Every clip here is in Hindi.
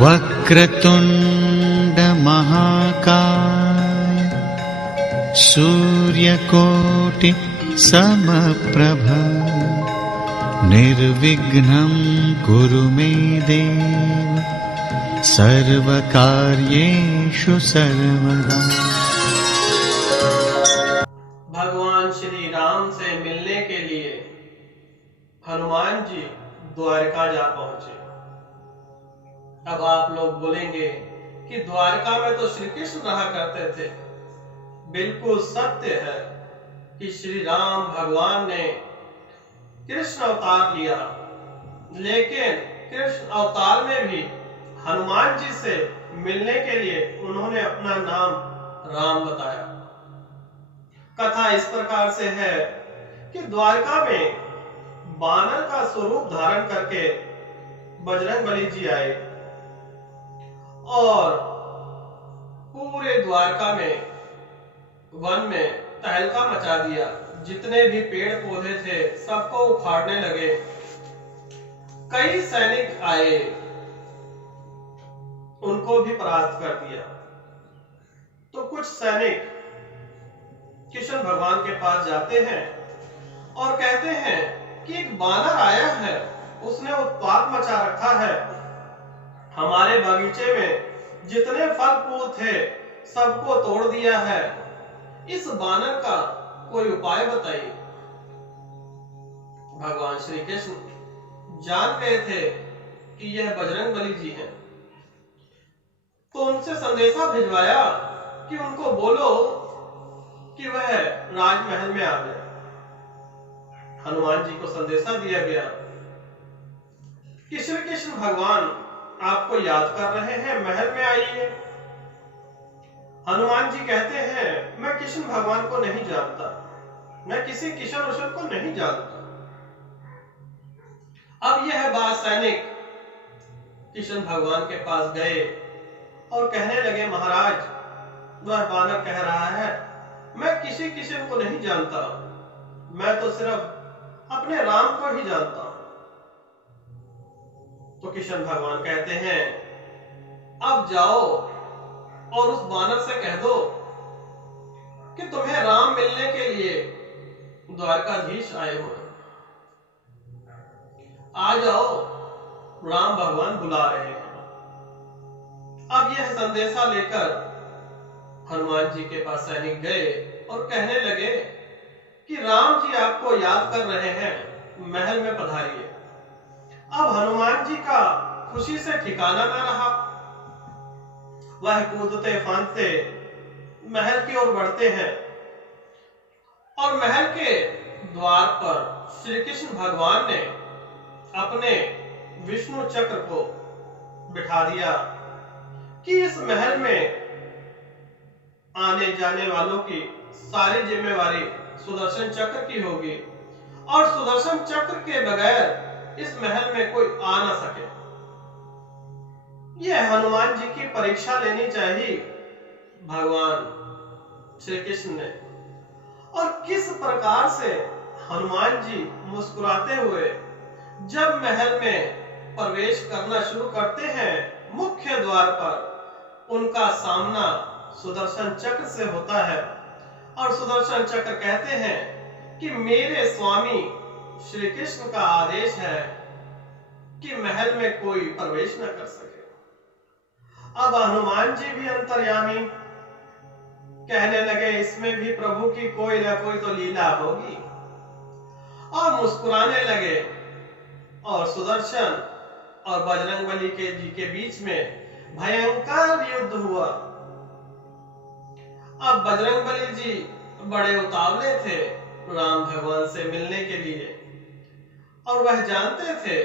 वक्रतुंड महाकाय सूर्यकोटि समप्रभ निर्विघ्नं कुरु मे देव सर्वकार्येषु सर्वदा। भगवान श्री राम से मिलने के लिए हनुमान जी द्वारका जा पहुंचे। अब आप लोग बोलेंगे कि द्वारका में तो श्री कृष्ण रहा करते थे। बिल्कुल सत्य है कि श्री राम भगवान ने कृष्ण अवतार लिया, लेकिन कृष्ण अवतार में भी हनुमान जी से मिलने के लिए उन्होंने अपना नाम राम बताया। कथा इस प्रकार से है कि द्वारका में बानर का स्वरूप धारण करके बजरंगबली जी आए और पूरे द्वारका में वन में तहलका मचा दिया। जितने भी पेड़ पौधे थे सबको उखाड़ने लगे। कई सैनिक आए, उनको भी परास्त कर दिया। तो कुछ सैनिक कृष्ण भगवान के पास जाते हैं और कहते हैं कि एक बानर आया है, उसने उत्पात मचा रखा है। हमारे बगीचे में जितने फल फूल थे सबको तोड़ दिया है। इस बानर का कोई उपाय बताइए। भगवान श्री कृष्ण जान गए थे कि यह बजरंगबली जी हैं, तो उनसे संदेशा भिजवाया कि उनको बोलो कि वह राजमहल में आ गए। हनुमान जी को संदेशा दिया गया कि श्री कृष्ण भगवान आपको याद कर रहे हैं, महल में आइए। हनुमान जी कहते हैं मैं कृष्ण भगवान को नहीं जानता, मैं किसी किशन उशन को नहीं जानता। अब यह बात सैनिक कृष्ण भगवान के पास गए और कहने लगे महाराज, वह बानर कह रहा है मैं किसी किशन को नहीं जानता, मैं तो सिर्फ अपने राम को ही जानता हूं। तो कृष्ण भगवान कहते हैं अब जाओ और उस बानर से कह दो कि तुम्हें राम मिलने के लिए द्वारकाधीश आए हो, आ जाओ, राम भगवान बुला रहे हैं। अब यह संदेशा लेकर हनुमान जी के पास सैनिक गए और कहने लगे कि राम जी आपको याद कर रहे हैं, महल में पधारिए। अब हनुमान जी का खुशी से ठिकाना न रहा। वह कूदते फांदते महल की ओर बढ़ते हैं और महल के द्वार पर श्री कृष्ण भगवान ने अपने विष्णु चक्र को बिठा दिया कि इस महल में आने जाने वालों की सारी जिम्मेवारी सुदर्शन चक्र की होगी और सुदर्शन चक्र के बगैर इस महल में कोई आ ना सके। यह हनुमान जी की परीक्षा लेनी चाहिए भगवान श्री कृष्ण ने। और किस प्रकार से हनुमान जी मुस्कुराते हुए जब महल में प्रवेश करना शुरू करते हैं, मुख्य द्वार पर उनका सामना सुदर्शन चक्र से होता है और सुदर्शन चक्र कहते हैं कि मेरे स्वामी श्री कृष्ण का आदेश है कि महल में कोई प्रवेश न कर सके। अब हनुमान जी भी अंतर्यामी कहने लगे इसमें भी प्रभु की कोई ना कोई तो लीला होगी, और मुस्कुराने लगे और सुदर्शन और बजरंगबली के जी के बीच में भयंकर युद्ध हुआ। अब बजरंगबली जी बड़े उतावले थे राम भगवान से मिलने के लिए और वह जानते थे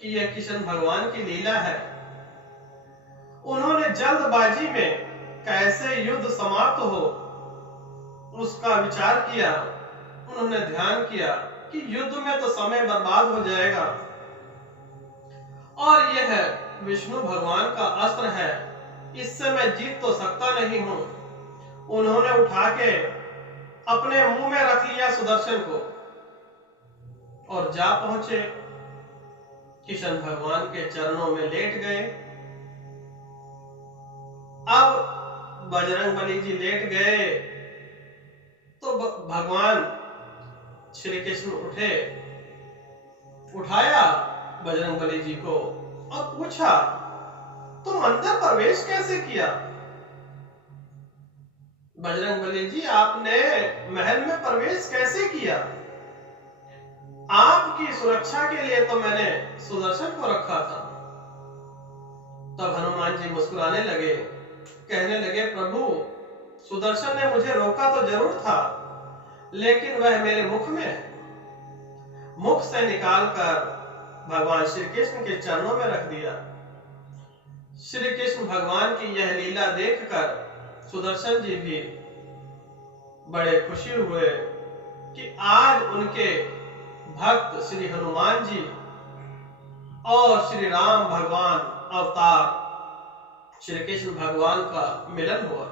कि यह कृष्ण भगवान की लीला है। उन्होंने जल्दबाजी में कैसे युद्ध समाप्त हो उसका विचार किया। उन्होंने ध्यान किया कि युद्ध में तो समय बर्बाद हो जाएगा और यह विष्णु भगवान का अस्त्र है, इससे मैं जीत तो सकता नहीं हूं। उन्होंने उठा के अपने मुंह में रख लिया सुदर्शन को और जा पहुंचे कृष्ण भगवान के चरणों में लेट गए बजरंगबली जी लेट गए तो भगवान श्री कृष्ण उठे, उठाया बजरंगबली जी को और पूछा, तुम अंदर प्रवेश कैसे किया? बजरंगबली जी, आपने महल में प्रवेश कैसे किया? आपकी सुरक्षा के लिए तो मैंने सुदर्शन को रखा था। तब हनुमान जी मुस्कुराने लगे, कहने लगे, प्रभु, सुदर्शन ने मुझे रोका तो जरूर था, लेकिन वह मेरे मुख में है। मुख से निकालकर भगवान श्री कृष्ण के चरणों में रख दिया। श्री कृष्ण भगवान की यह लीला देखकर सुदर्शन जी भी बड़े खुशी हुए कि आज उनके भक्त श्री हनुमान जी और श्री राम भगवान अवतार श्री कृष्ण भगवान का मिलन हुआ।